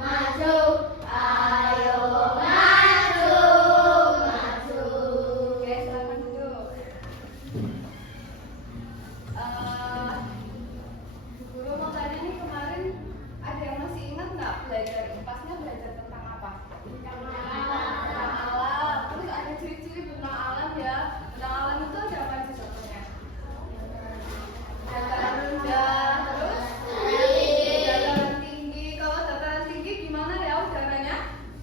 maju, ayo maju, maju. Oke, silakan duduk. Guru mau tanya nih, kemarin ada yang masih ingat nggak belajar IPAS-nya belajar tentang apa? Tentang alam. Terus ada ciri-ciri tentang alam ya. Tentang alam itu ada apa aja contohnya? Dataran rendah, terus dataran tinggi. Kalau dataran tinggi gimana ya udaranya?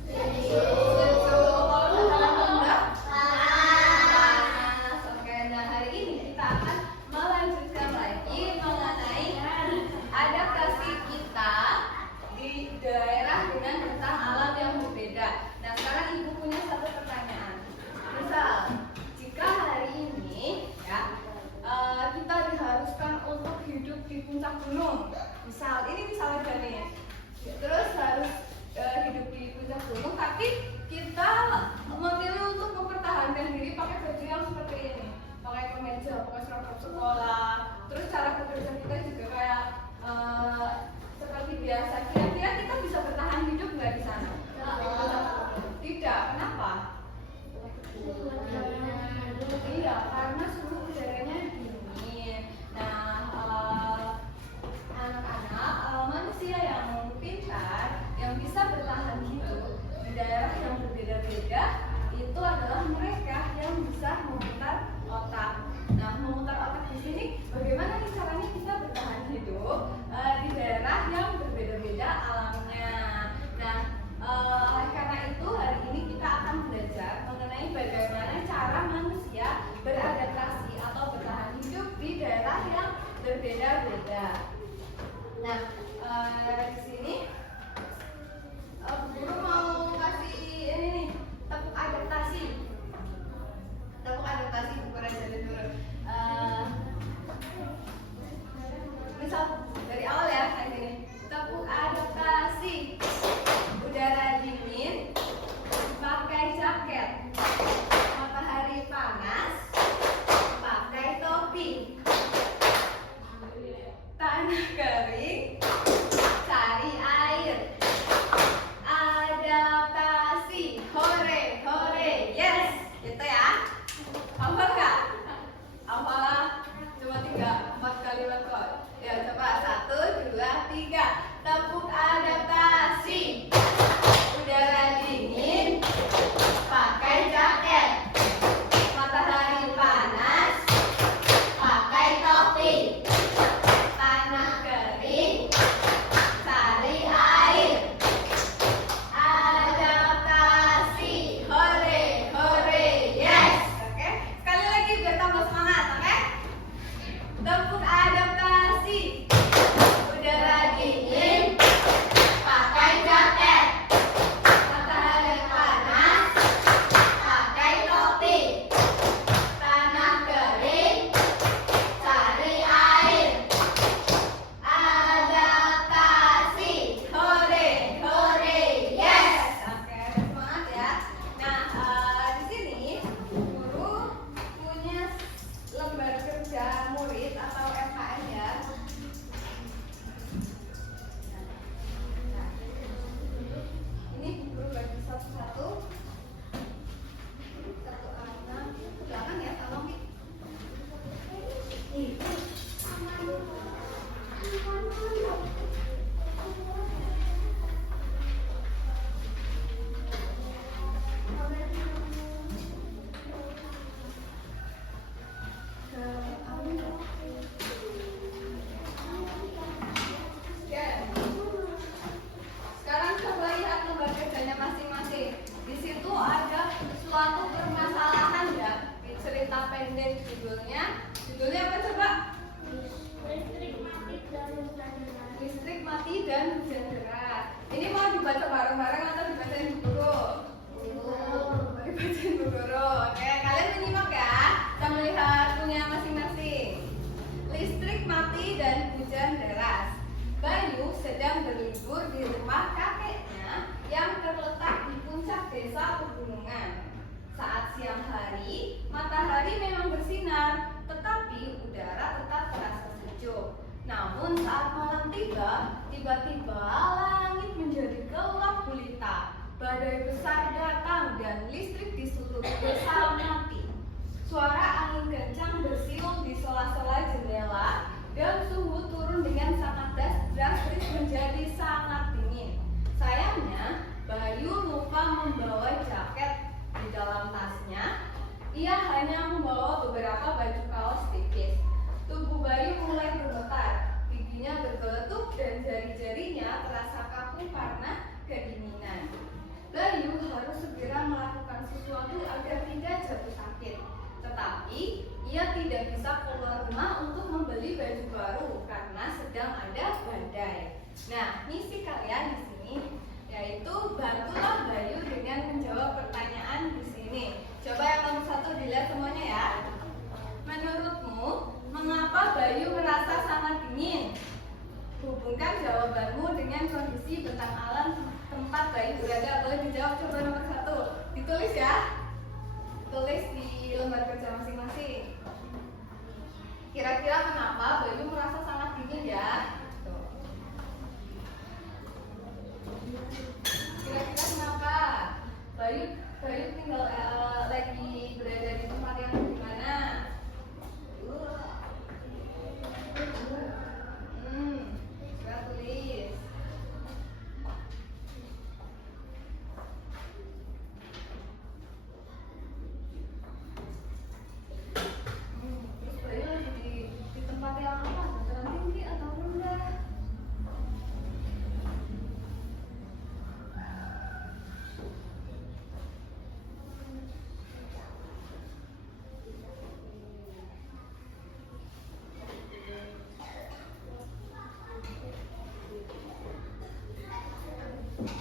Sejuk. Kalau dataran rendah? Panas. Oke, nah hari ini kita akan melanjutkan lagi mengenai adaptasi kita di daerah dengan bentang alam yang berbeda. Nah, sekarang Ibu punya satu pertanyaan. Misal, jika hari ini ya kita diharuskan untuk hidup di puncak gunung. Misal, ini misal aja nih. Terus harus hidup di puncak gunung, tapi kita memilih untuk mempertahankan diri pakai baju yang seperti ini, pakai kemeja, pakai seragam sekolah. Terus cara bekerja kita juga kayak seperti biasa. Kira-kira kita bisa bertahan hidup nggak di sana? Tidak. Kenapa? Iya, karena suhu udaranya dingin. Nah, anak-anak manusia yang pintar, yang bisa bertahan hidup di daerah yang berbeda-beda, itu adalah mereka yang bisa memutar otak. Nah, memutar otak di sini, bagaimana nih caranya kita bertahan hidup di daerah yang berbeda-beda alamnya. Nah, karena itu hari ini kita akan belajar mengenai bagaimana cara manusia beradaptasi atau bertahan hidup di daerah yang berbeda-beda. Nah, di sini guru mau kasih ini nih, tepuk adaptasi. Tepuk adaptasi buku aja dulu. Misal dari awal ya, kayak gini. Tepuk adaptasi. Udara dingin, pakai jaket. Matahari panas, pakai topi. Tanah kering, cari air. Adaptasi, hore, hore, yes, gitu ya. Hafal nggak? Hafal cuma 3-4 kalimat kok. Ya coba 1, 2, 3. Tepuk adaptasi. Udara dingin, pakai jaket. Matahari panas, pakai topi. Tanah kering, cari air. Adaptasi, hore, hore, yes. Oke, sekali lagi biar tambah semangat, oke? Tepuk adaptasi. Udara dingin, pakai jaket. Matahari panas, pakai topi. Tanah kering, cari air. Adaptasi, hore, hore, yes. Oke, semangat ya. Nah, di sini guru punya lembar kerja murid atau LKM ya. Nah, ini guru bagi satu-satu. Satu anak ke belakang ya, tolong Ki. Sekarang coba lihat lembar kerjanya masing-masing. Di situ ada suatu permasalahan ya. Cerita pendek judulnya. Judulnya apa coba? Listrik mati dan hujan deras. Ini mau dibaca bareng-bareng atau dibacain Bu Guru? Dibacain Bu Guru. Oke, kalian menyimak ya. Kita melihat punya masing-masing. Listrik mati dan hujan deras. Bayu sedang berlibur di rumah kakeknya yang terletak di puncak desa pegunungan. Saat siang hari, matahari memang bersinar, tetapi udara tetap terasa sejuk. Namun saat malam tiba, tiba-tiba langit membawa jaket di dalam tasnya, ia hanya membawa beberapa baju kaos tipis. Tubuh Bayu mulai bergetar, giginya bergeletuk dan jari-jarinya terasa kaku karena kedinginan. Bayu harus segera melakukan sesuatu agar tidak jatuh sakit. Tetapi ia tidak bisa keluar rumah untuk membeli baju baru karena sedang ada badai. Nah, misi kalian di sini yaitu bantulah Bayu dengan menjawab pertanyaan di sini. Coba yang nomor 1 dilihat semuanya ya. Menurutmu, mengapa Bayu merasa sangat dingin? Hubungkan jawabanmu dengan kondisi bentang alam tempat Bayu berada. Boleh dijawab, coba nomor 1. Ditulis ya. Tulis di lembar kerja masing-masing. Kira-kira kenapa Bayu merasa sangat dingin ya? Kira-kira kenapa Bayu tinggal lagi berada di tempat yang gimana? Coba tulis. Terus Bayu lagi di tempat yang apa? Dataran tinggi atau rendah?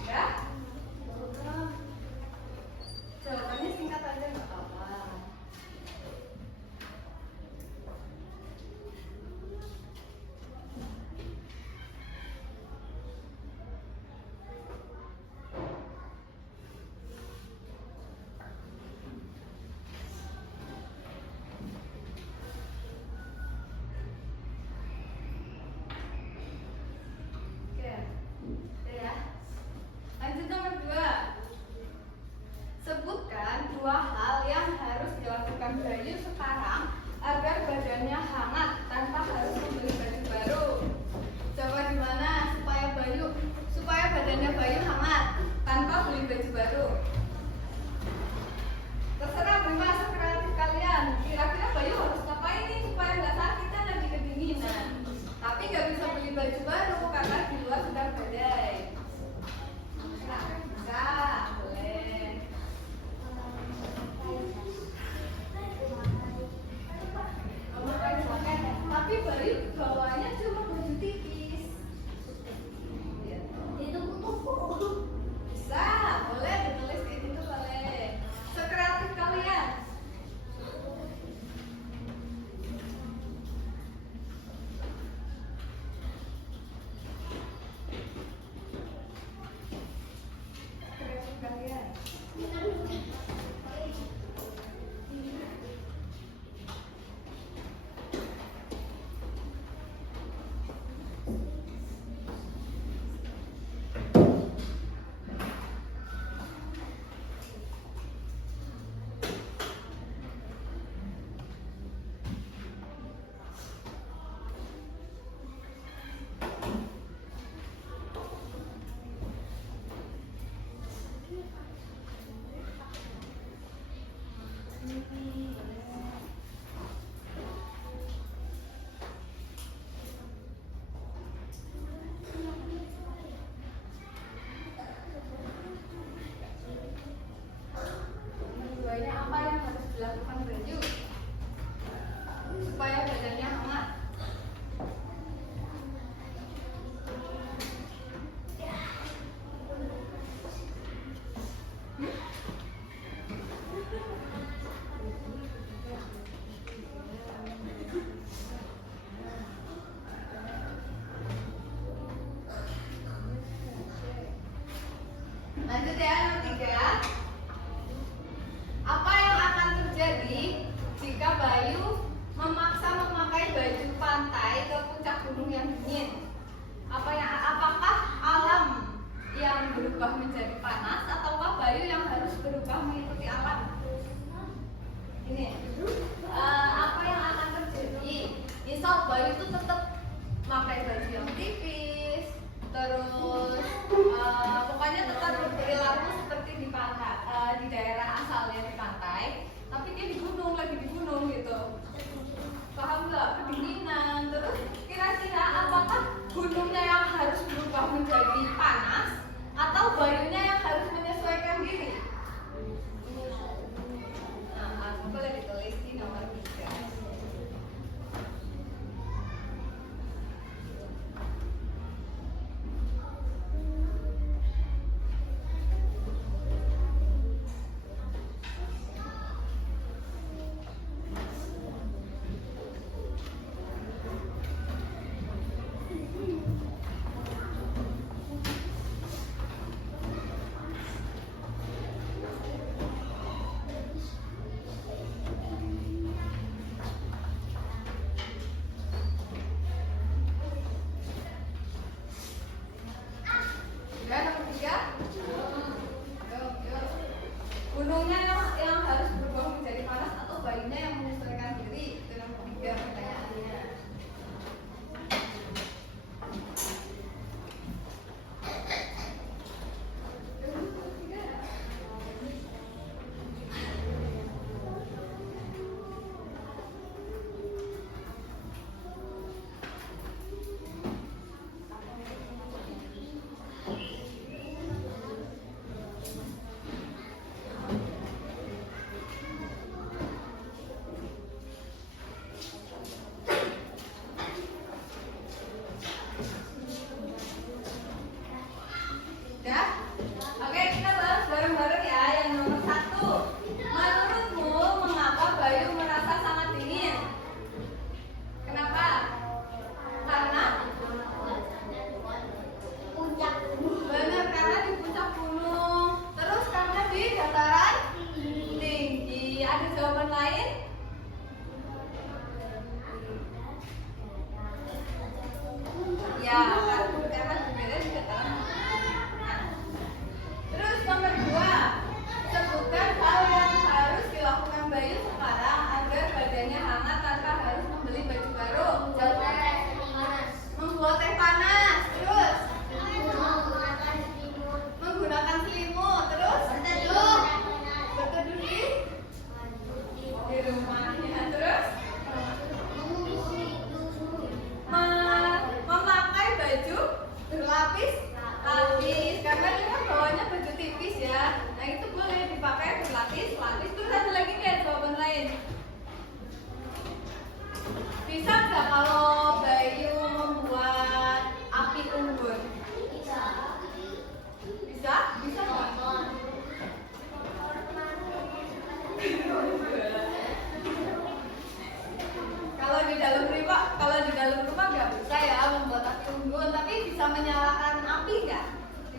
Ya? Jawabannya singkat aja nggak apa-apa. Oke, udah ya. Lanjut nomor 2. Sebutkan 2 hal yang harus dilakukan Bayu sekarang agar badannya hangat tanpa harus membeli baju baru. Coba gimana supaya badannya Bayu hangat tanpa beli baju baru? Terserah, bebas kreatif kalian. Kira-kira Bayu harus ngapain nih supaya nggak sakit, kan lagi kedinginan. Tapi nggak bisa beli baju baru karena di luar sedang badai. Nah, bisa, boleh. Tapi Bayu bawanya cuma baju tipis. Itu bisa, boleh ditulis kayak gitu, boleh. Sekreatif kalian. Kreatif kalian. Banyak apa yang harus dilakukan Bayu supaya badannya hangat? Lanjut ya, nomor 3. Apa yang akan terjadi jika Bayu memaksa memakai baju pantai ke puncak gunung yang dingin? Apakah alam yang berubah menjadi panas ataukah Bayu yang harus berubah mengikuti alam? Ini apa yang akan terjadi? Misal Bayu itu tetap pakai baju yang tipis, terus pokoknya tetap berperilaku seperti di pantai.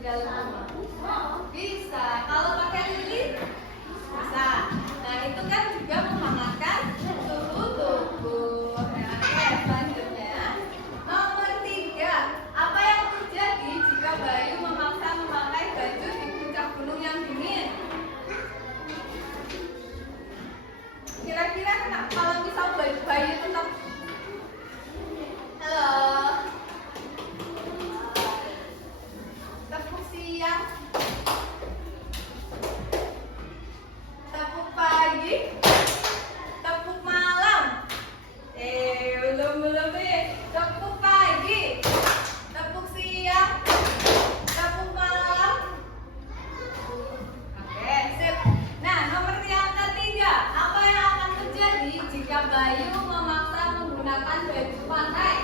dalam rumah? Bisa. Kalau pakai lilin? Bisa. Nah, itu kan juga menghangatkan suhu tubuh. Nah, oke, selanjutnya. Nomor 3. Apa yang terjadi jika Bayu memaksa memakai baju di puncak gunung yang dingin? Kira-kira kalau misal Bayu tetap tepuk siang, tepuk pagi, tepuk malam. Belum nih. Tepuk pagi, tepuk siang, tepuk malam. Oke, sip. Nah, nomor yang ketiga, apa yang akan terjadi jika Bayu memaksa menggunakan baju pantai?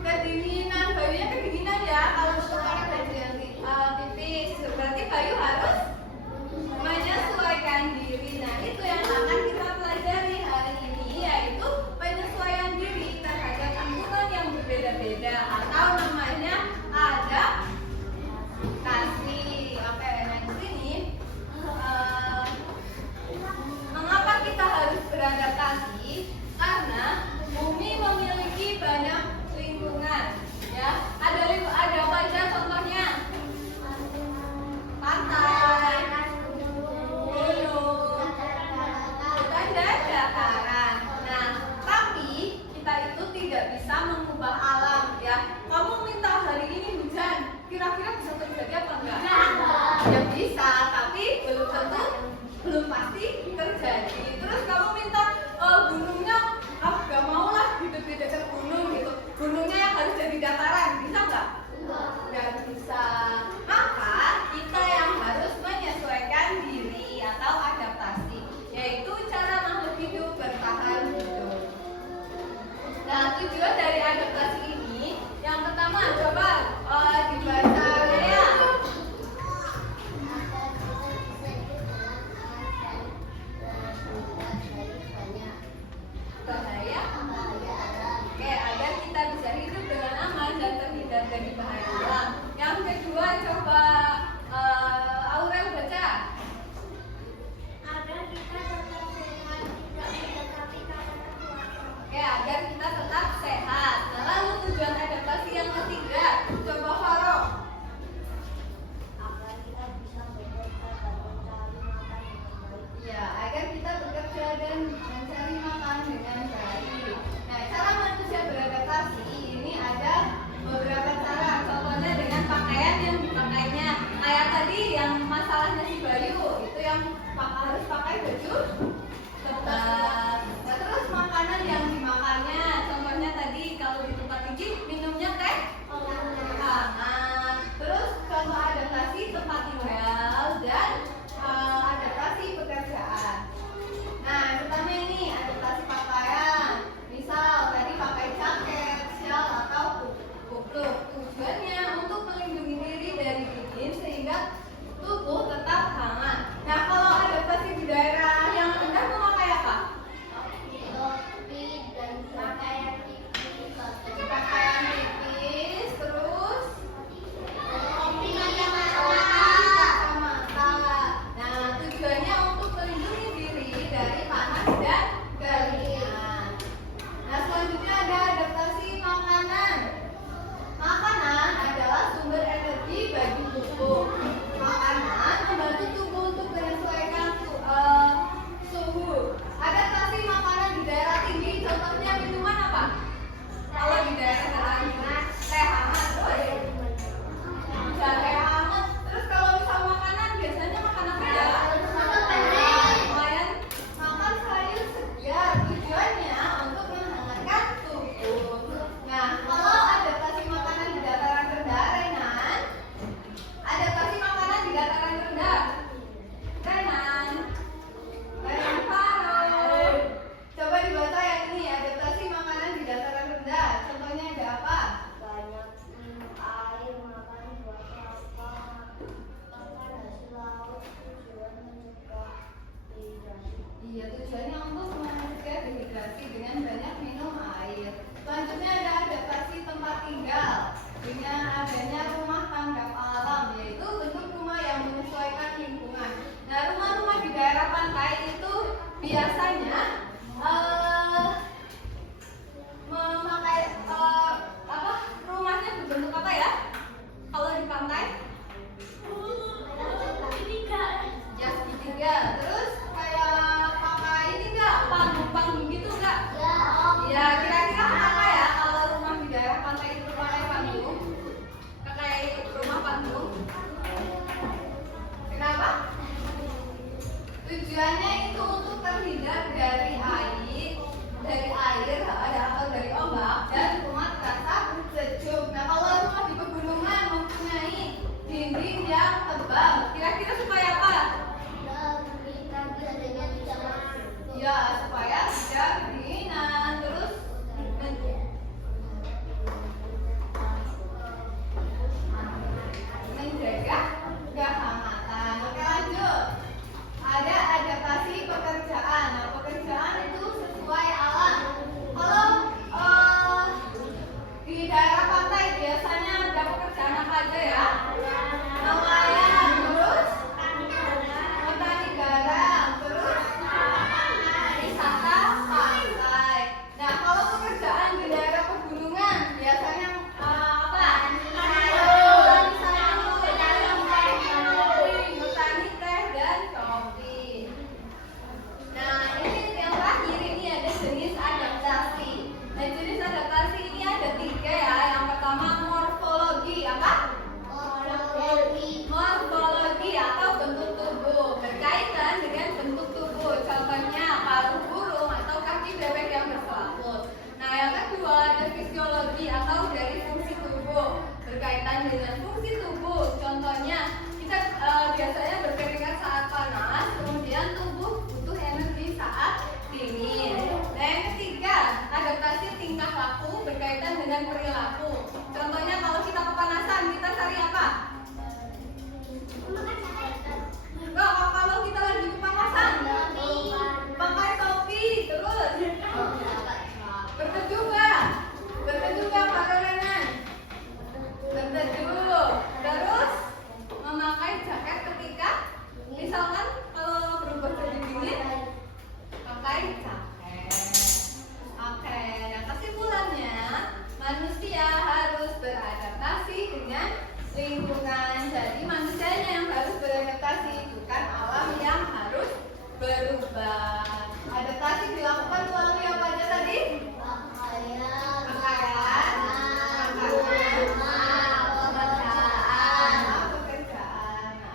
Kedinginan, Bayunya kedinginan ya. Kalau pakai baju yang tipis, berarti Bayu harus menyesuaikan diri. Nah, itu yang akan kita pelajari hari ini, yaitu penyesuaian diri terhadap lingkungan yang berbeda-beda atau namanya adaptasi. Oke, nah di sini mengapa kita harus beradaptasi? Karena bumi memiliki banyak lingkungan, ya. Ada apa aja contohnya? Pantai, gunung, hutan dan dataran. Nah, tapi kita itu tidak bisa mengubah alam, ya. Kamu minta hari ini hujan, kira-kira bisa terjadi apa enggak? Ya bisa, tapi belum tentu, belum pasti terjadi. Terus kamu minta gunungnya, gak mau lah hidup di dekat gunung gitu. Gunungnya yang harus jadi dataran, bisa nggak? Nggak bisa. Maka kita yang harus menyesuaikan diri atau adaptasi, yaitu cara makhluk hidup bertahan hidup. Nah, tujuan dari adaptasi ini, yang pertama coba dibaca ya. Kira-kira supaya apa? Ya, supaya tidak kedinginan. Terus menjaga kehangatan. Oke, lanjut. Ada adaptasi pekerjaan. Nah, pekerjaan itu sesuai alam. Kalau di daerah pantai biasanya ada pekerjaan apa aja ya? Nelayan, terus petani garam, terus wisata pantai. Nah, kalau pekerjaan di daerah pegunungan biasanya apa? Petani teh dan kopi. Nah, ini yang terakhir, ini ada jenis adaptasi. Nah, jenis adaptasi ini ada 3 ya. Yang pertama morfologi, apa? Morfologi atau bentuk tubuh, berkaitan dengan bentuk tubuh. Contohnya paruh burung atau kaki bebek yang berselaput. Nah, yang kedua ada fisiologi atau dari fungsi tubuh, berkaitan dengan fungsi tubuh. Contohnya kita biasanya berkeringat saat panas, kemudian tubuh butuh energi saat dingin. Nah, yang ketiga adaptasi tingkah laku, berkaitan dengan perilaku. Contohnya kalau kita kepanasan, kita cari apa? Kalau kita lagi kepanasan, pakai topi. Terus berteduh nggak? Berteduh nggak, Pak Renan? Berteduh. Terus memakai jaket ketika misalkan kalau berubah jadi dingin, pakai jaket. Oke, nah kesimpulannya manusia harus beradaptasi dengan lingkungan. Jadi manusianya yang harus beradaptasi, bukan alam yang harus berubah. Adaptasi dilakukan melalui apa aja tadi? Pakaian, pekerjaan. Nah,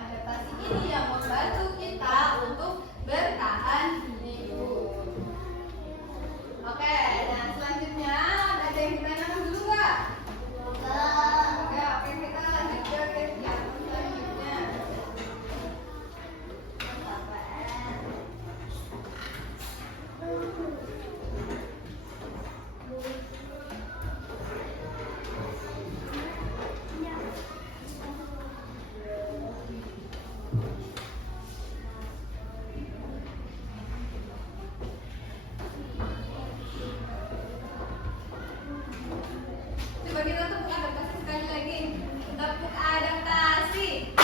adaptasi ini yang membantu kita untuk bertahan hidup. Oke, nah selanjutnya ada yang ditanyakan dulu nggak? Oke, kita lanjut ke kegiatan selanjutnya. Coba kita tepuk adaptasi sekali lagi. Tepuk adaptasi.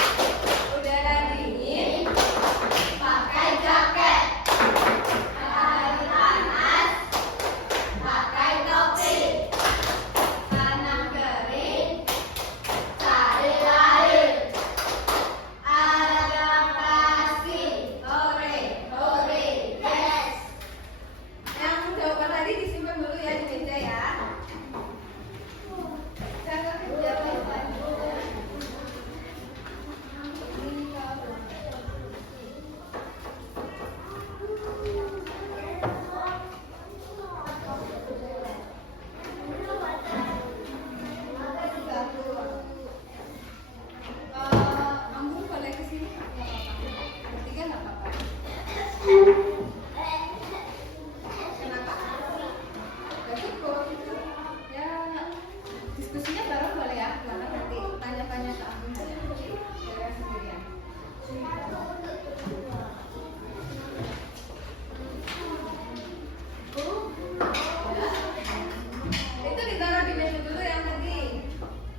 Udara dingin, pakai jaket. Hari panas, pakai topi. Tanah kering, cari air. Adaptasi. Hore, hore, yes. Yang jawaban tadi disimpan dulu ya di meja ya. Jangan kegiatan selanjutnya. Kamu boleh kesini nggak apa-apa. Bertiga nggak apa-apa. Kenapa? Gak cukup. Ya, diskusinya bareng boleh ya. Karena nanti tanya-tanya ke aku aja. Jangan sendirian. Itu ditaruh di meja dulu yang tadi.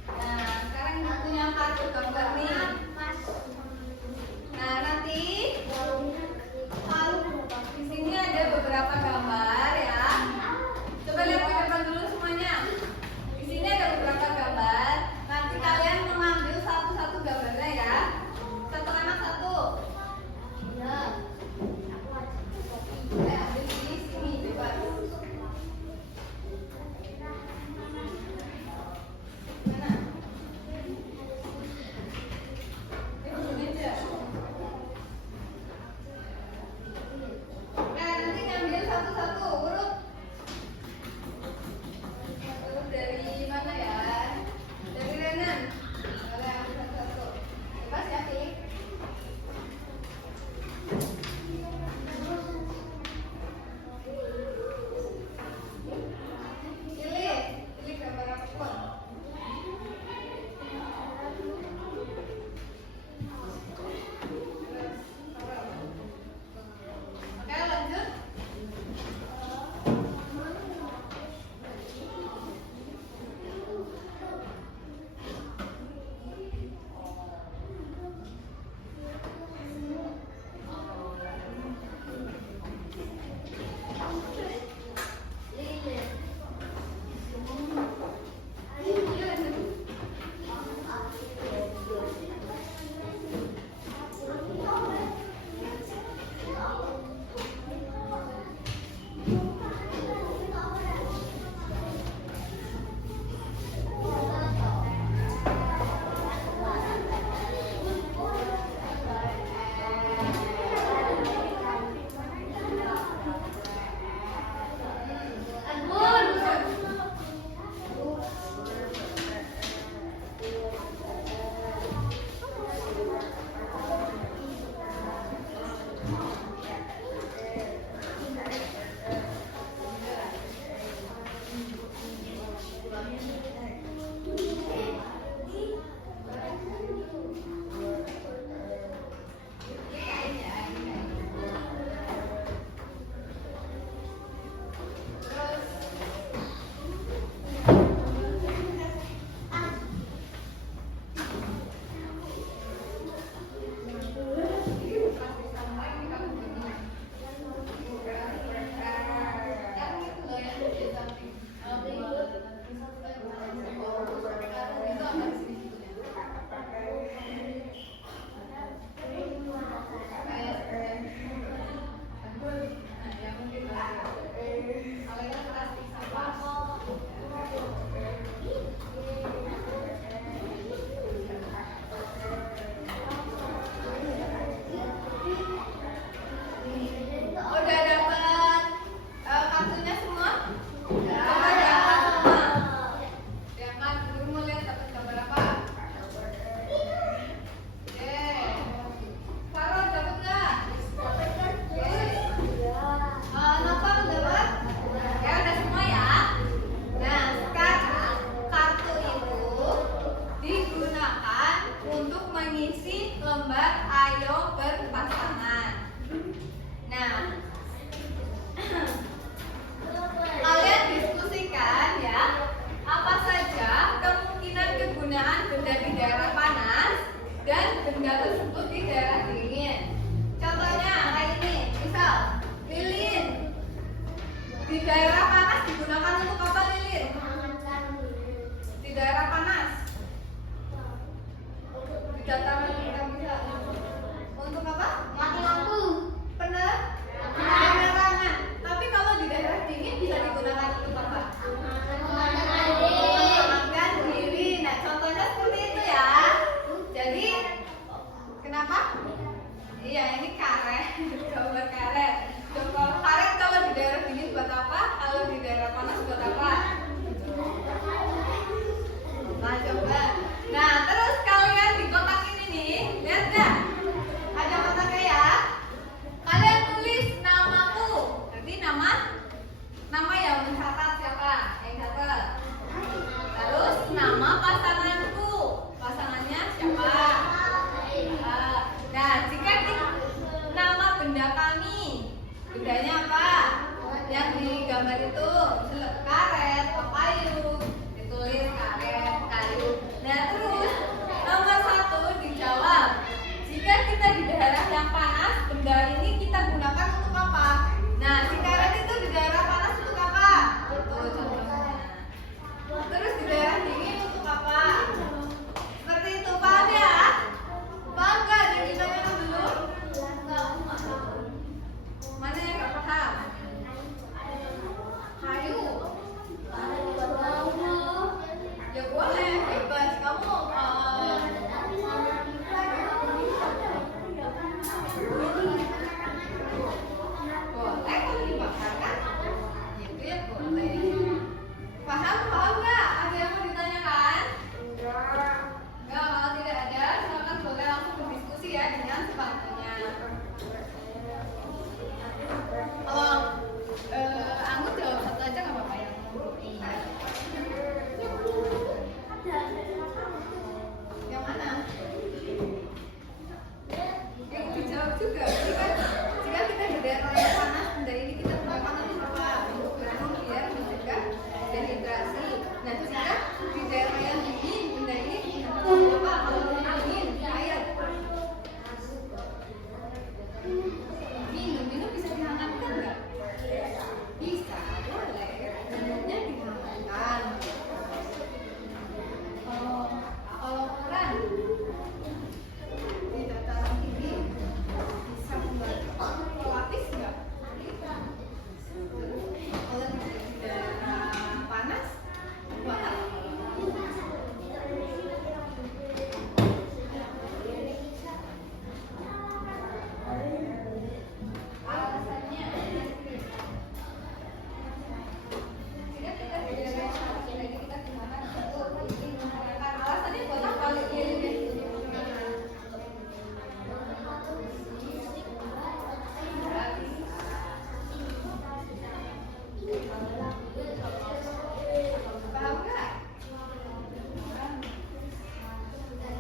Nah, sekarang kita punya kartu gambar nih. Nah, nanti di sini ada beberapa gambar ya. Coba lihat ke depan dulu semuanya. Di sini ada beberapa gambar. Nanti kalian mengambil satu-satu gambarnya ya. Satu anak satu. Ambil sini coba. Mana? mengisi lembar ayo berpasangan. Nah, kalian diskusikan ya, apa saja kemungkinan kegunaan benda di daerah panas dan benda tersebut di daerah dingin. Contohnya kayak ini, misal lilin di daerah panas digunakan untuk apa lilin? Di daerah panas di dataran kita bisa untuk apa? Mati lampu. Penerangan. Tapi kalau di daerah dingin bisa digunakan untuk apa? Menghangatkan diri. Nah, contohnya seperti itu ya. Jadi, kenapa? Iya, ini karet. Gambar karet. Contoh karet kalau di daerah dingin buat apa? Kalau di daerah panas buat apa? Nah, coba. Nah, terus kalian di kotak ini nih, lihat nggak? Ada kotaknya ya. Kalian tulis namaku. Nanti nama yang mencatat siapa? Yang catat. Terus nama pasanganku. Pasangannya siapa? Nah, jika nama benda kami, bendanya apa? Yang di gambar itu karet atau kayu, ditulis karet, kayu. Nah, terus nomor 1 dijawab. Jika kita di daerah yang panas, benda ini kita gunakan untuk apa? Nah, si karet itu di daerah panas untuk apa? Itu contohnya. Terus di daerah dingin untuk apa? Seperti itu, paham ya? Paham nggak? Jadi tanyakan dulu. Mana yang nggak paham? Kayu. Ya boleh, bebas kamu. Boleh kalau dibakar kan? Itu ya boleh. Paham nggak? Ada yang mau ditanyakan? Enggak, kalau tidak ada, silakan boleh langsung berdiskusi ya dengan sepatunya. Kalau Anggun jawab satu aja nggak apa-apa ya. Yang mana? Yang dijawab juga. Jika kita di daerah yang panas, benda ini kita gunakan untuk apa? Untuk minum biar mencegah dehidrasi. Nah, jika di daerah yang dingin, benda ini digunakan untuk apa? Kalau dingin, air. Minum bisa dihangatkan nggak? Bisa, boleh. Minumnya dihangatkan. Kalau keran di dataran tinggi bisa membuat pelapis nggak? Kalau di daerah panas, buat apa? Alasannya jika kita di daerah yang panas, jadi kita gunakan untuk menggunakan alasannya buat apa? Paham nggak?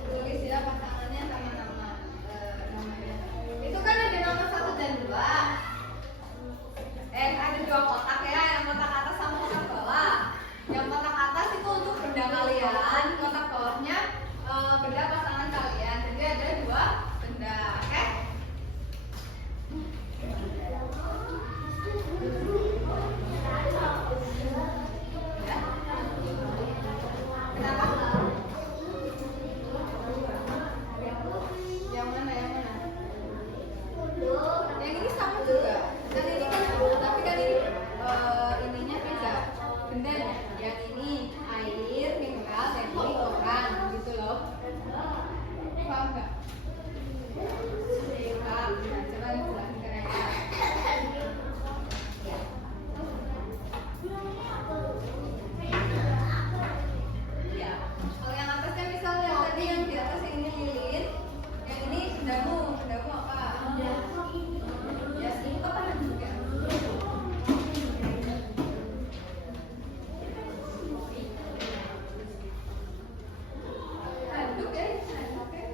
Tulis ya pasangannya sama namanya. Itu kan ada nomor 1 dan 2. Ada 2 kotak ya, yang kotak atas sama kotak bawah. Yang kotak atas itu untuk benda kalian, kotak bawahnya benda pasangan kalian. Jadi ada 2 benda, oke? Ya. Kenapa? Yang mana? Yang ini sama juga. Kan ini kan, tapi kan ini ininya beda. Bendanya. Yang ini air, mineral, dan ini koran, gitu loh. Paham nggak? Paham. Nah, coba dijelaskan ya. Ya. Kalau yang atasnya misalnya tadi yang di atas ini lilin, yang ini bendamu apa? Ya sih, apa juga? Handuk ya, handuk ya.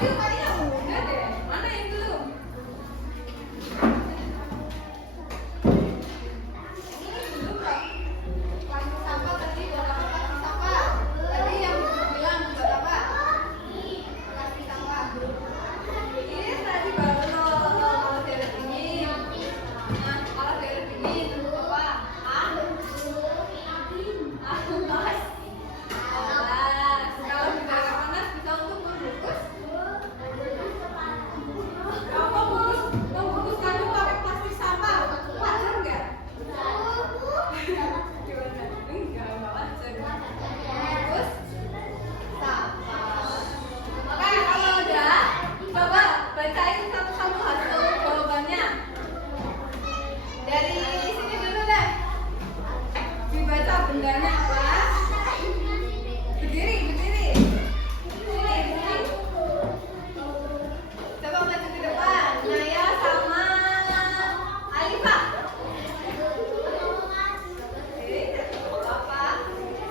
tadi tadi yang udah deh. Mana yang belum? Ini belum kok. Plastik sampah tadi buat apa plastik sampah? Tadi yang bilang buat apa? Plastik sampah. Ini tadi baru kalau daerah dingin. Nah, kalau daerah dingin untuk apa? Alas. Kalau di daerah panas bisa untuk membungkus. Kamu membungkus kandung pakai plastik sampah. Wajar nggak? Gimana? Enggak wajar. Membungkus sampah. Oke, kalau udah, coba bacain satu-satu hasil jawabannya. Dari sini dulu deh. Dibaca bendanya apa? Berdiri. Sini. Coba maju ke depan. Naya sama Alifa. Apa?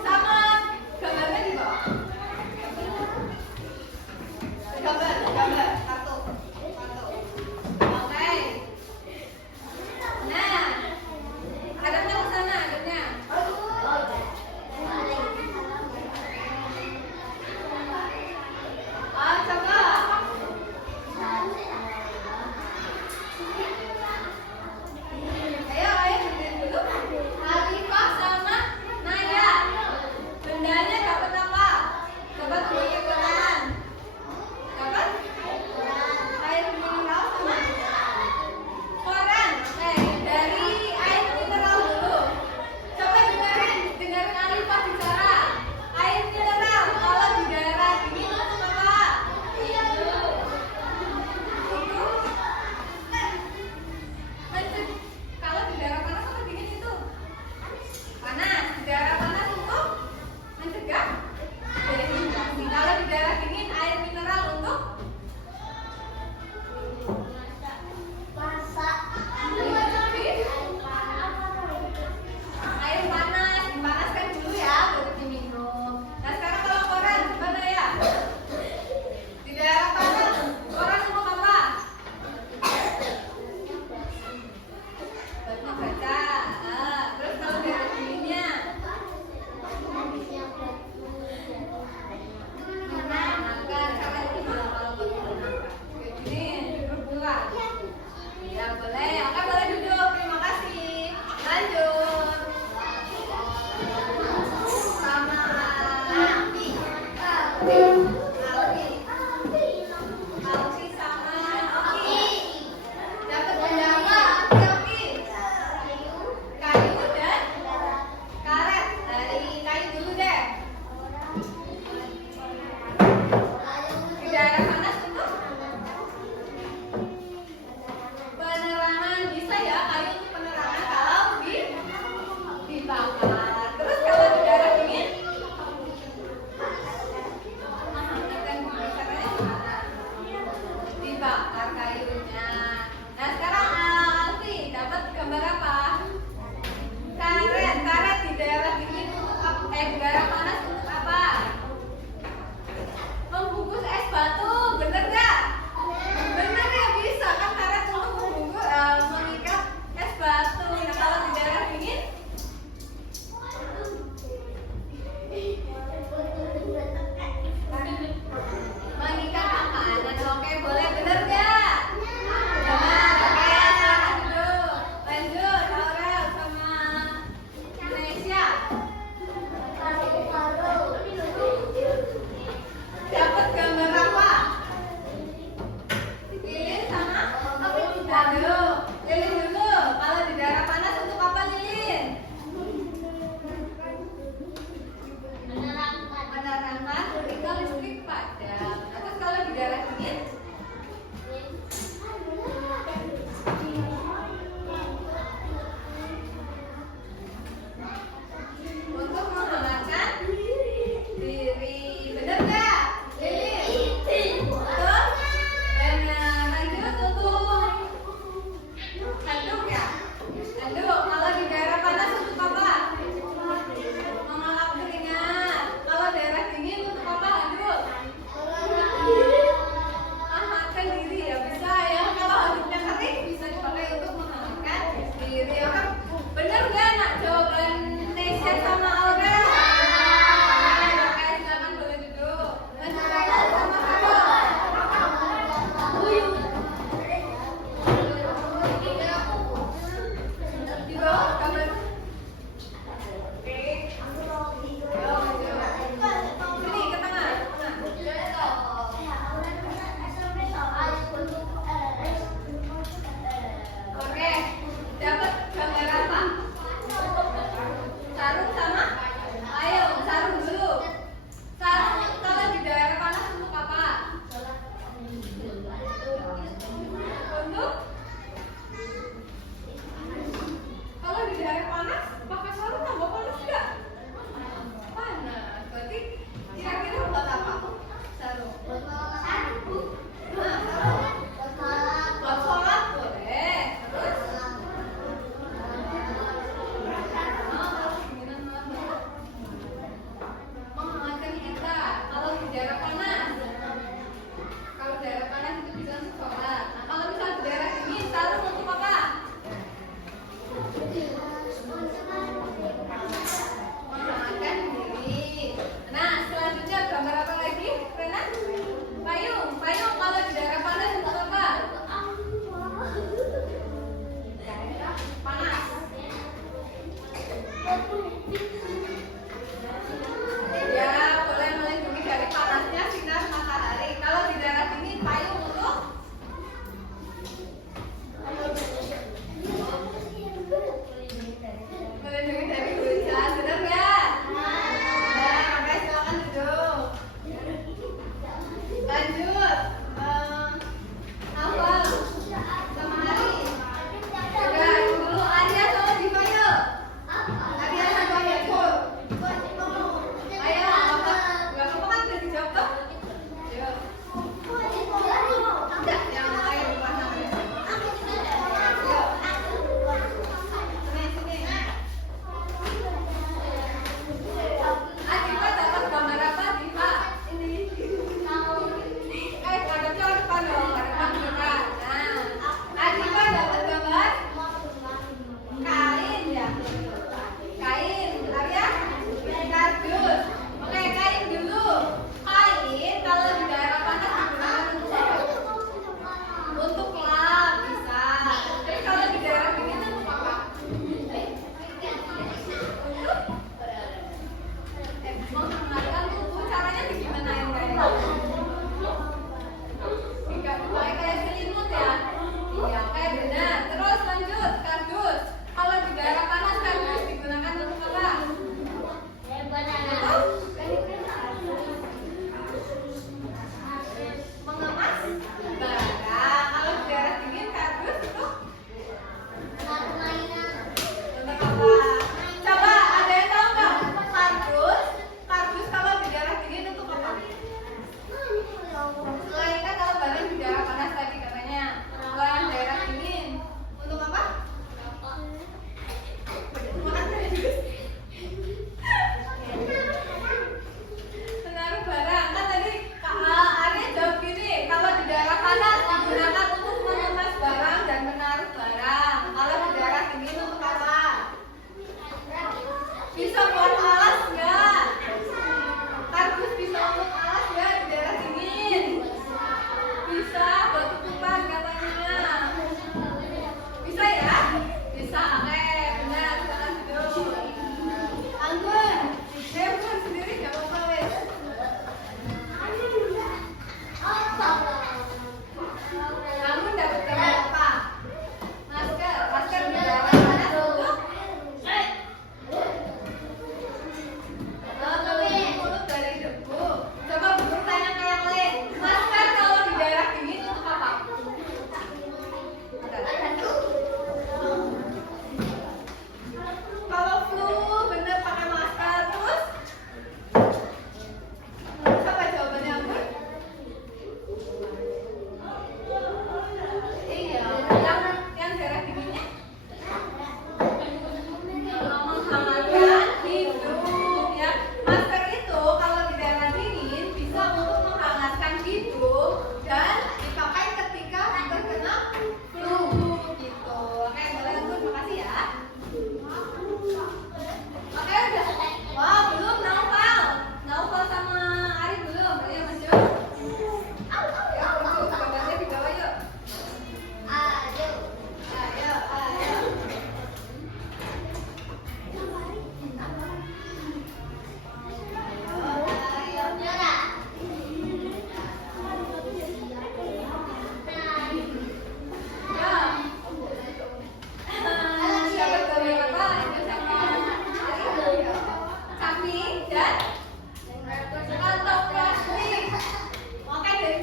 Sama gambarnya di bawah. Gambar. Satu. Oke. Nah, adabnya ke sana, adabnya. Coba. Ayo berdiri dulu. Alifah sama Naya. Bendanya dapat apa? Dapat 2 ikutan. Dapat?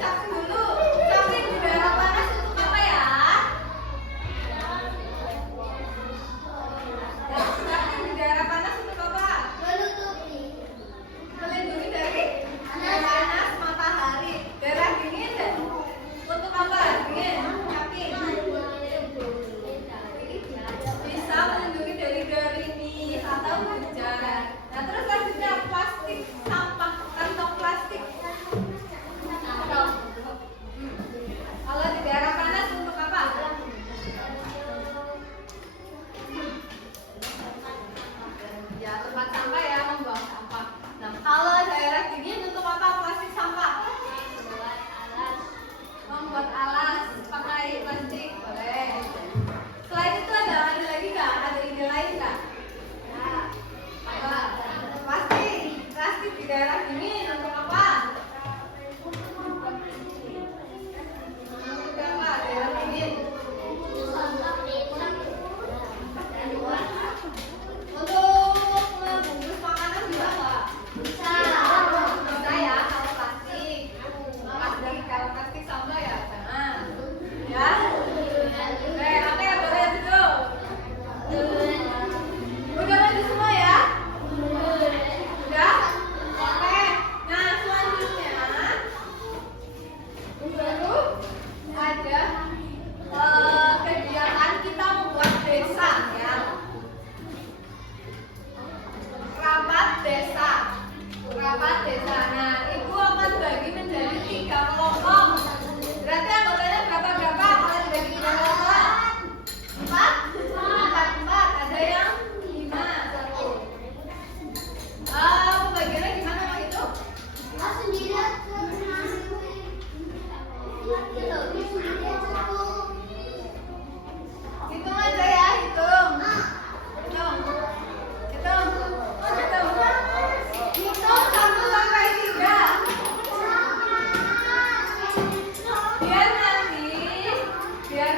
Saksi dulu. Saksi di daerah panas untuk apa ya? Saksi di daerah panas untuk apa? Melindungi dari panas matahari. Daerah dingin untuk apa? Dingin, yakin? Bisa melindungi dari gerimis atau hujan. Nah terus selanjutnya plastik, sampah, kantong plastik. Kalau di daerah panas untuk apa? Ya tempat sampah ya, membuang sampah. Nah kalau daerah dingin untuk apa plastik sampah? Membuat alas, pakai plastik boleh. Selain itu ada lagi nggak? Ada ide lain nggak? Apa? Plastik di daerah dingin untuk apa? Untuk apa? Daerah dingin. Untuk membungkus makanan bisa nggak? Bisa ya kalau plastik. Kalau plastik sampah ya jangan. Ya. Oke, boleh dulu. Udah maju semua ya? Udah? Oke. Nah, selanjutnya baru ada kegiatan kita membuat desa ya. Rapat desa. Rapat desa. Nah, Ibu akan bagi menjadi 3 kelompok. Berarti anggotanya berapa? Kalau dibagi 3 kelompok? 4. Ada yang 5. Pembagiannya gimana Mas itu? Hitung aja ya, hitung. Hitung 1 sampai 3. Biar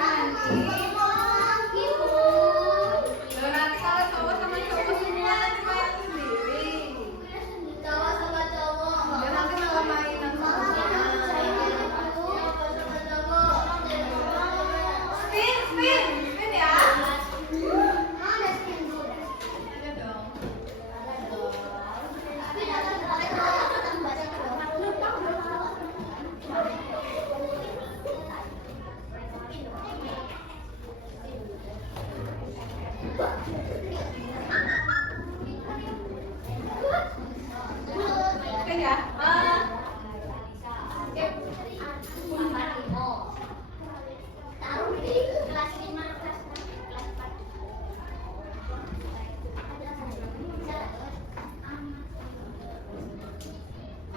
nanti kalau cowok sama cowok semua nanti main sendiri. Biar nanti malah mainan sama. Spin ya. Ada dong. Oke ya.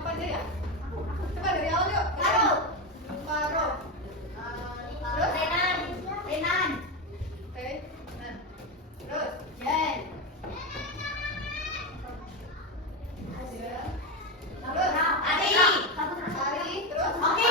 Apa aja ya? Coba dari awal yuk. Paro. Terus? Renan. Oke. Nah. Terus? Jen. Terus? Ari. Terus? Oki.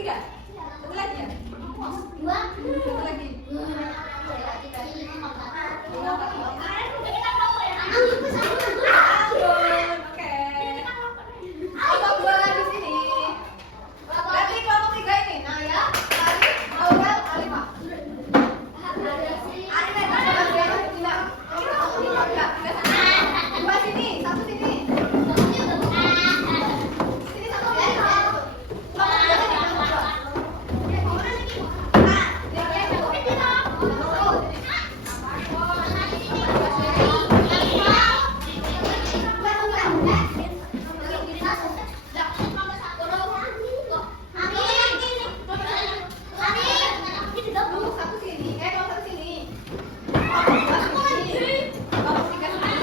ketiga. Satu lagi ya. Satu lagi. Oke. Kelompok dua di sini. Berarti kelompok tiga ini Naya, Arif, Aurel, Alifah. Dua sini, satu sini. Sini satu ya. Satu sini, kalau satu sini. Kelompok tiga sini.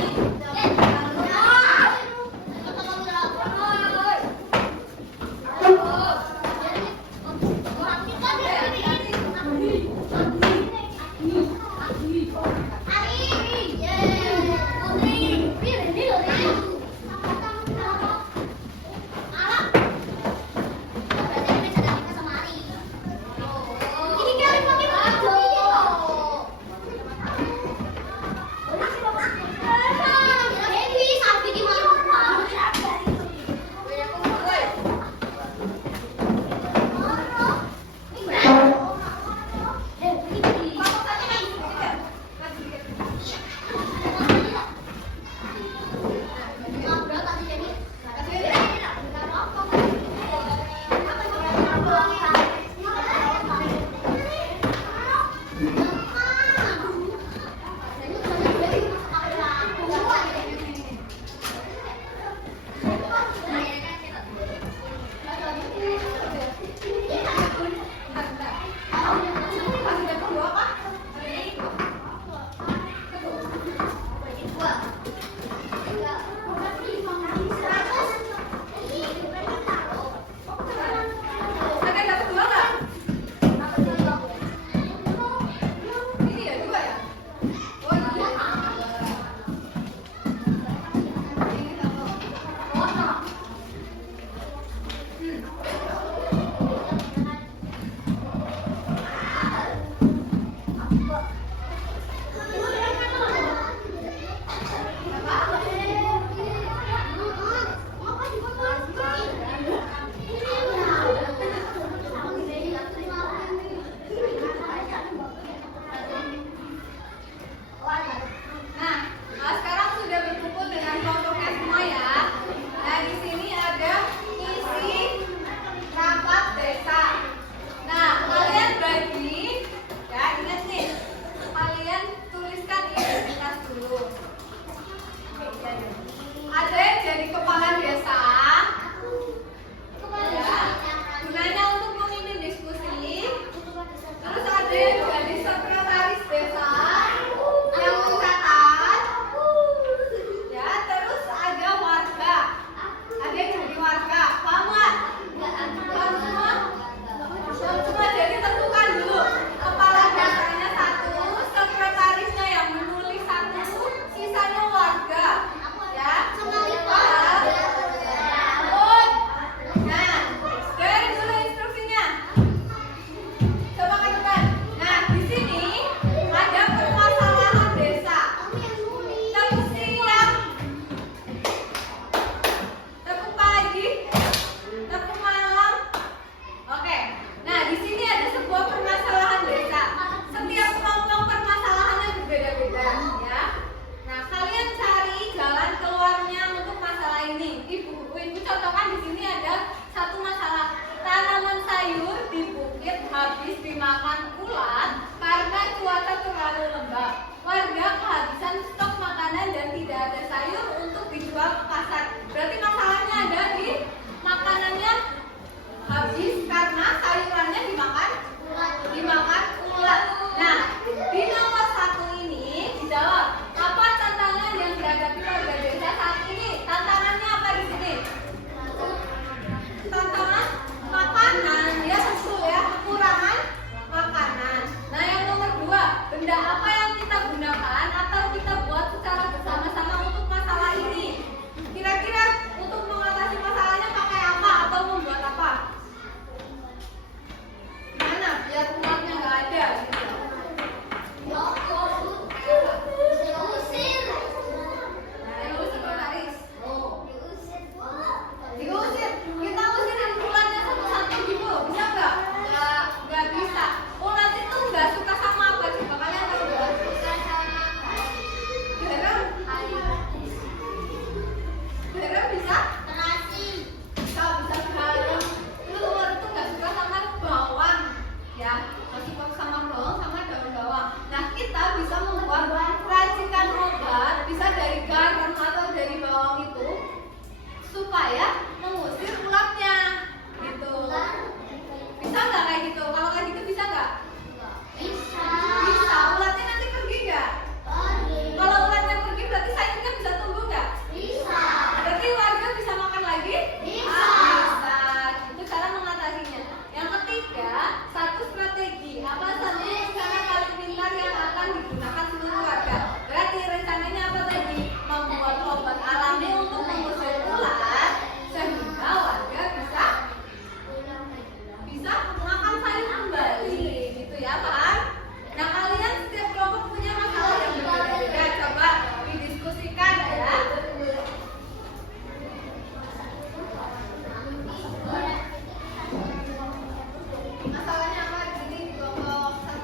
Masalahnya apa di sini di kelompok 1?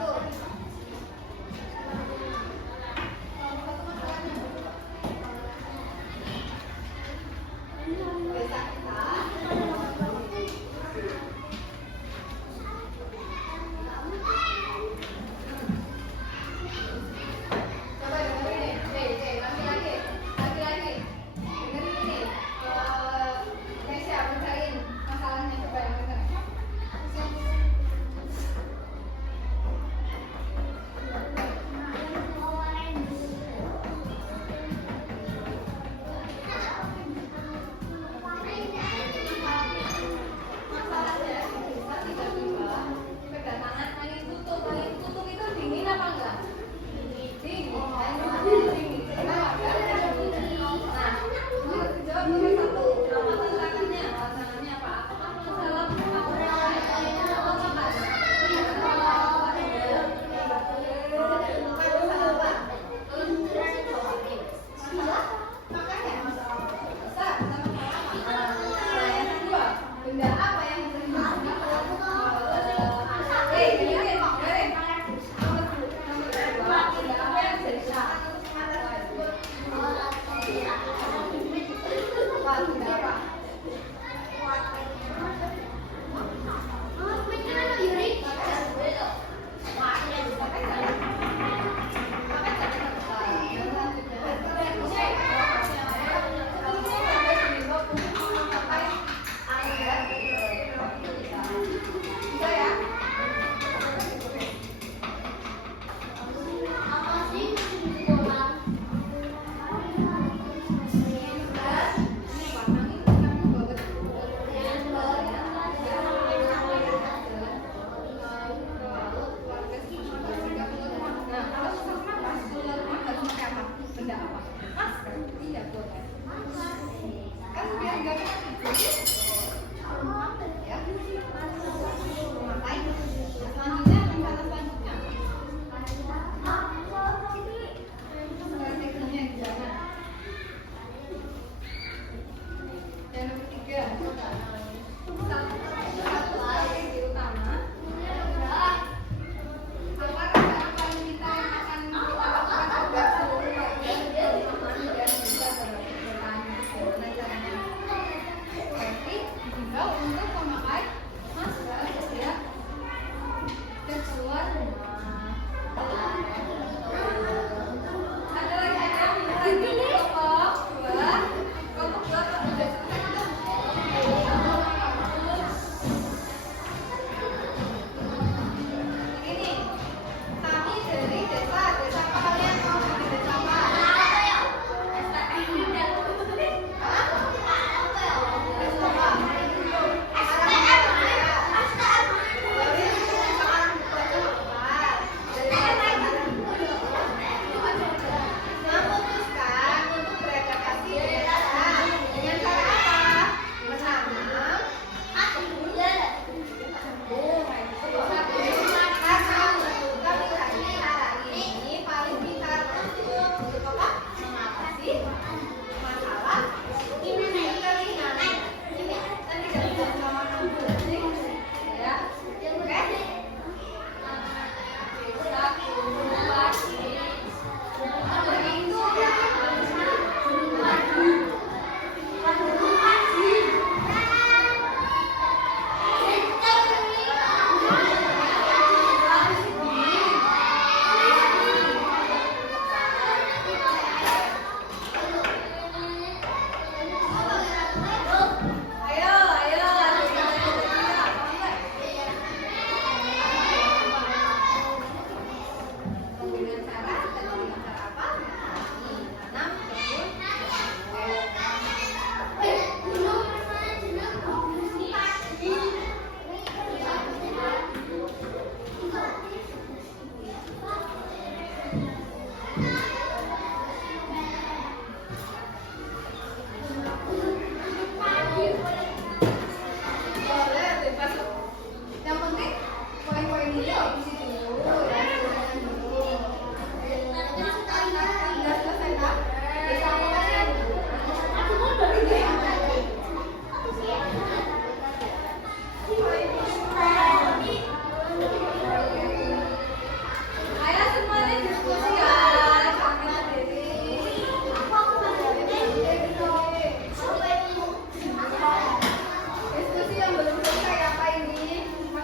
Kelompok 1 masalahnya apa? Bisa kita coba dengerin nih, laki-laki, dengerin ini. Nesya, bacain masalahnya, coba yang benar.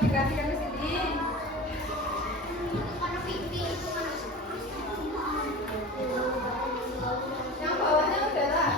diperhatikan ke sini. Yang bawahnya udah lah.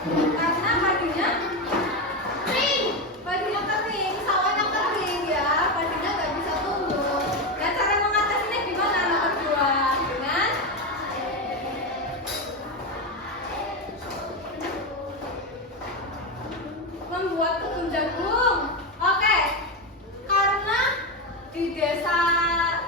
Karena padinya kering, padinya kering, sawahnya kering ya, padinya nggak bisa tumbuh. Nah, cara mengatasinya gimana? Nomor 2, dengan membuat kebun jagung. Oke, karena di desa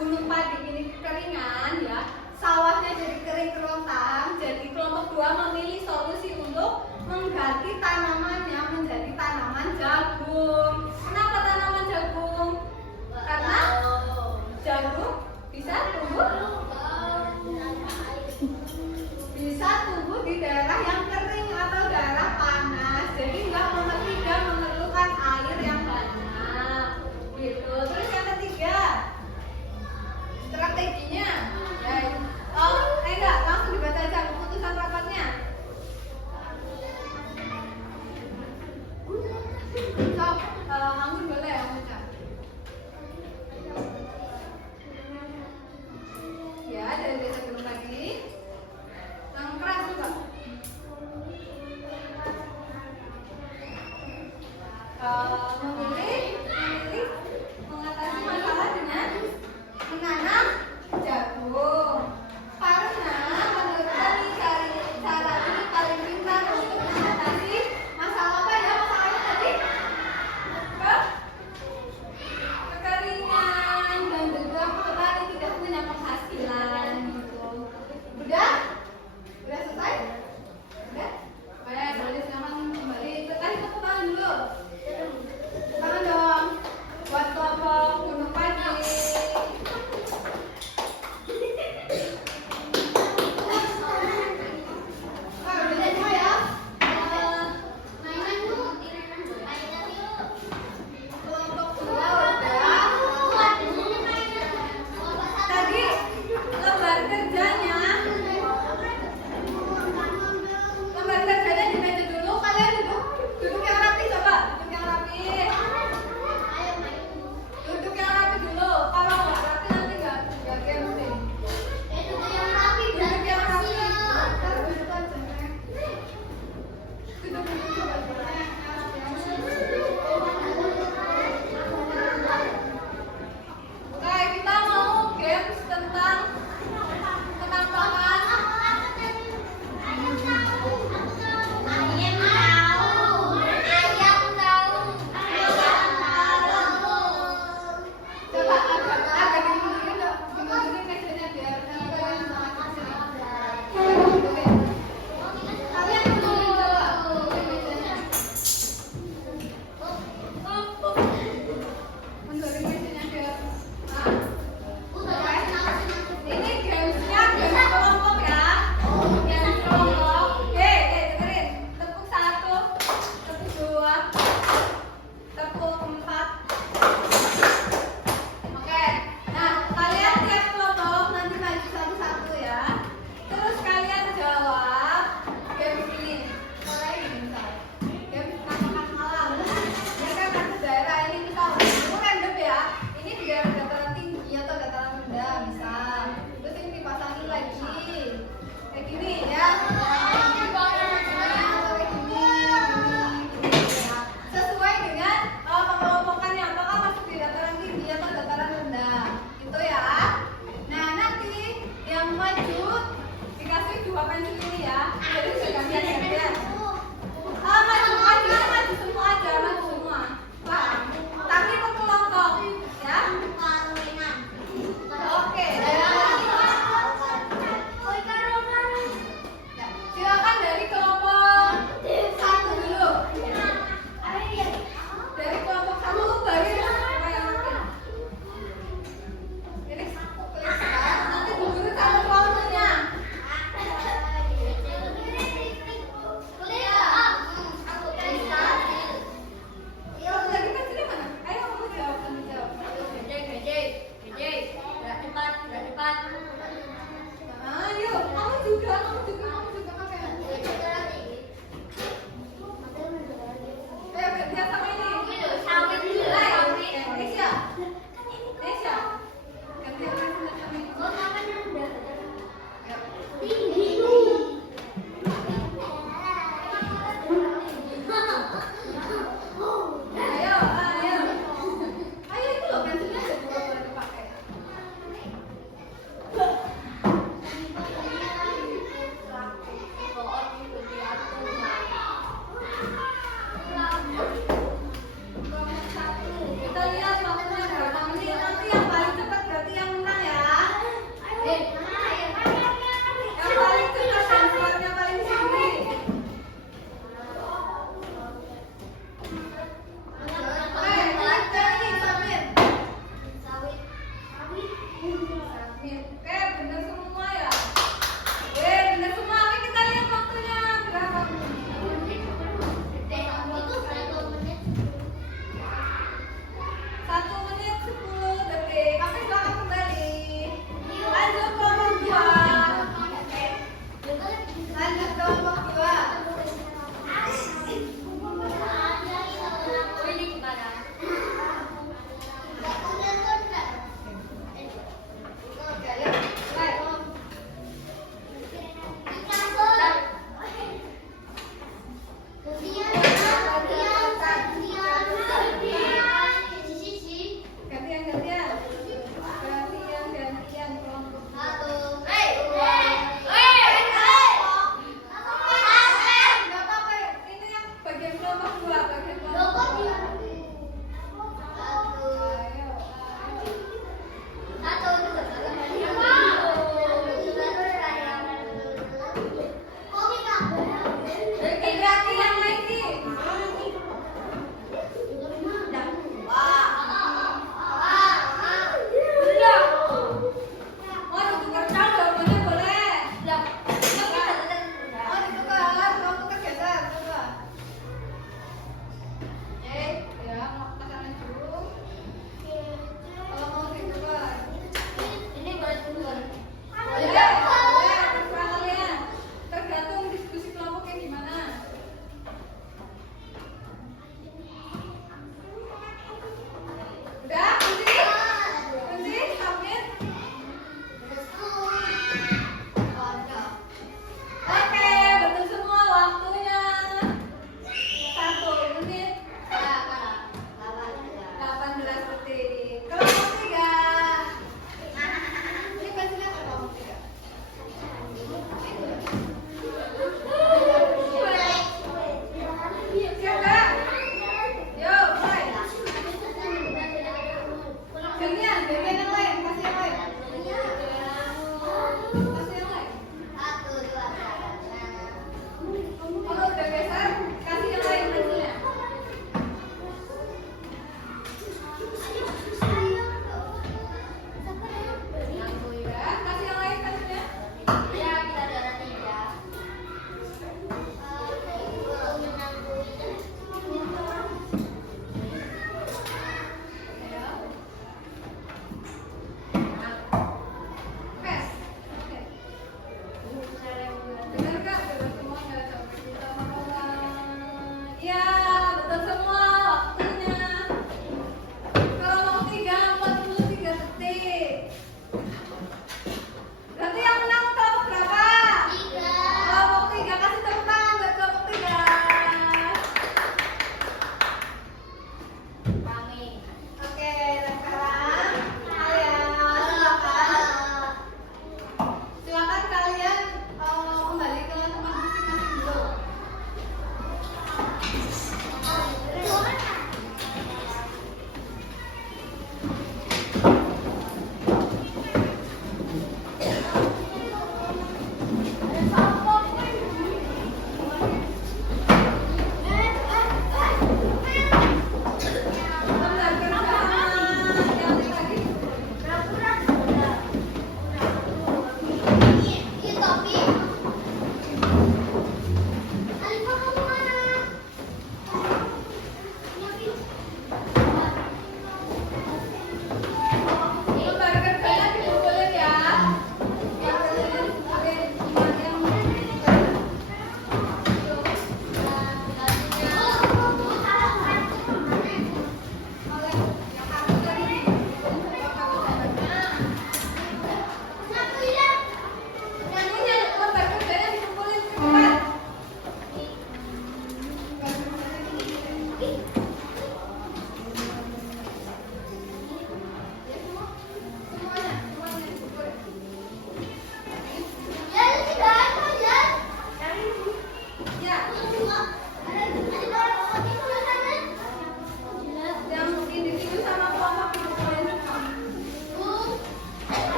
Gunung Padi ini kekeringan ya, sawahnya jadi kering kerontang. Jadi kelompok 2 memilih solusi untuk mengganti tanamannya menjadi tanaman jagung. Kenapa tanaman jagung? Karena jagung bisa tumbuh di daerah yang kering atau daerah panas. Jadi tidak memerlukan air yang banyak. Gitu. Terus yang ketiga, strateginya. Enggak, langsung dibaca aja keputusan rapatnya. So, Anggun boleh ya baca. Ya, dari desa Gunung Padi. Yang keras juga. Memilih mengatasi masalah dengan menanam jagung. Karena menurut kami cara ini paling pintar untuk mengatasi masalah apa ya? Masalahnya tadi kekeringan dan juga petani tidak punya penghasilan gitu. Udah selesai? Udah? Baik, boleh sekarang kembali. Tepuk tangan dulu. Tepuk tangan dulu.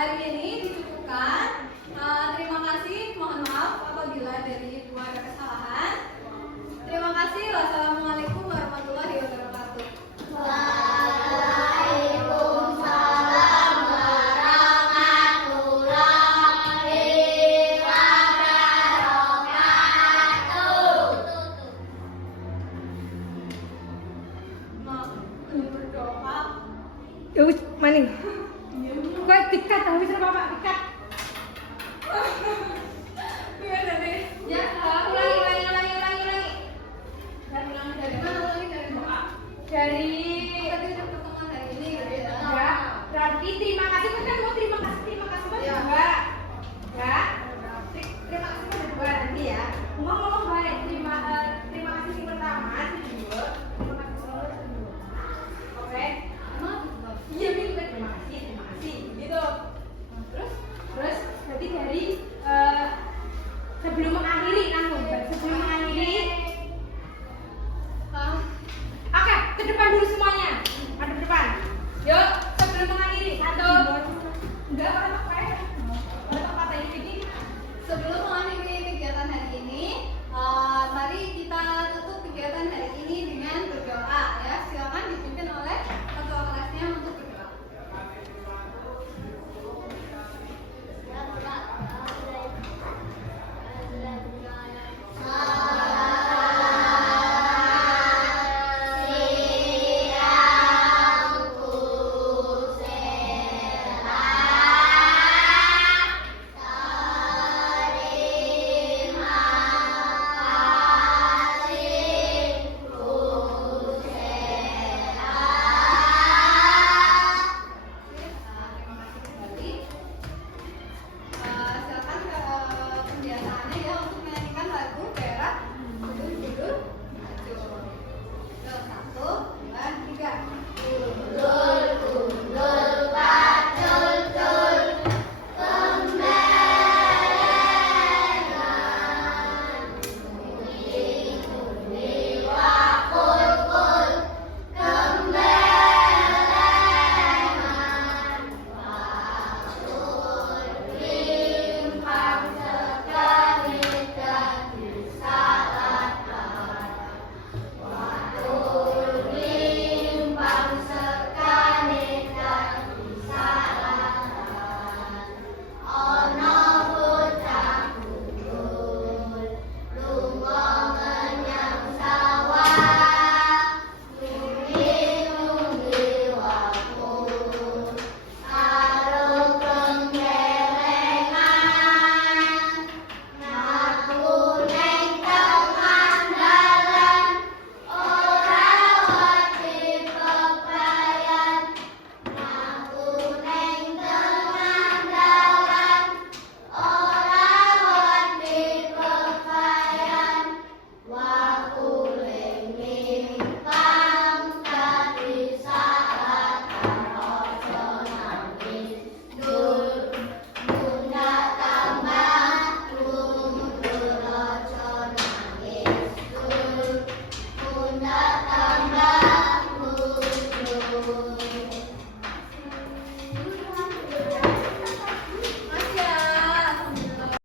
hari ini dicukupkan. Terima kasih, mohon maaf apabila dari Ibu ada kesalahan. Terima kasih. Wassalamualaikum warahmatullahi wabarakatuh. Waalaikumsalam warahmatullahi wabarakatuh. Berdoa. Maning. Kau tiket, tapi sama bapak tiket. Gimana nih? Ya, ulangi. Dan ulangi dari mana? Ulangi dari doa. Dari Tadi udah pertemuan hari ini gitu ya. ya, berarti terima kasih kan mau terima kasih pada Ya. dua. Ya. Terima kasih pada dua nanti ya. Ngomong baik terima kasih yang pertama itu dua. Terima kasih selalu kedua. Oke. Iya gitu kan terima kasih gitu. Terus berarti dari sebelum mengakhiri